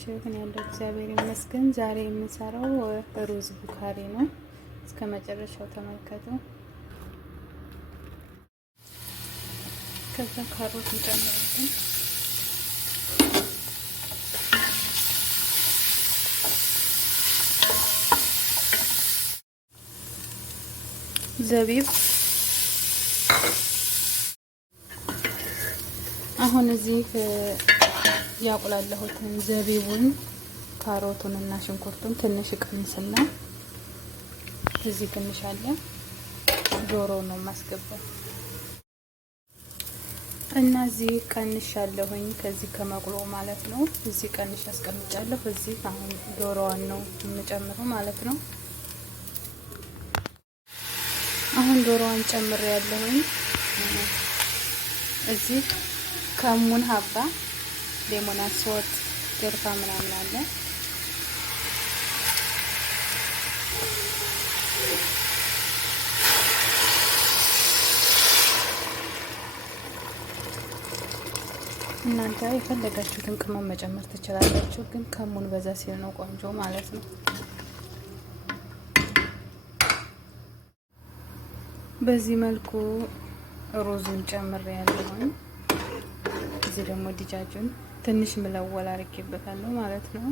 ሸክን ያለው እግዚአብሔር ይመስገን። ዛሬ የምንሰራው ሩዝ ቡካሪ ነው። እስከ መጨረሻው ተመልከቱ። ከዛ ካሮት እንጨምራለን። ዘቢብ አሁን እዚህ ያቁላለሁትን ዘቢቡን ካሮቱን እና ሽንኩርቱን ትንሽ ቀንስና እዚህ ትንሽ አለ ዶሮ ነው ማስገባው እና እዚህ ቀንሻለሁኝ ከዚህ ከመቁሎ ማለት ነው። እዚህ ቀንሽ አስቀምጫለሁ። እዚህ አሁን ዶሮዋን ነው የምጨምረው ማለት ነው። አሁን ዶሮዋን ጨምሬያለሁኝ። እዚህ ከሙን ሀባ ሌሞና ሶት ገርፋ ምናምን አለ። እናንተ የፈለጋችሁትን ቅመም መጨመር ትችላላችሁ፣ ግን ከሙን በዛ ሲል ነው ቆንጆ ማለት ነው። በዚህ መልኩ ሩዙን ጨምሬያለሁኝ። እዚህ ደግሞ ዲጃጁን ትንሽ ምለወል አድርጌበታለሁ ማለት ነው።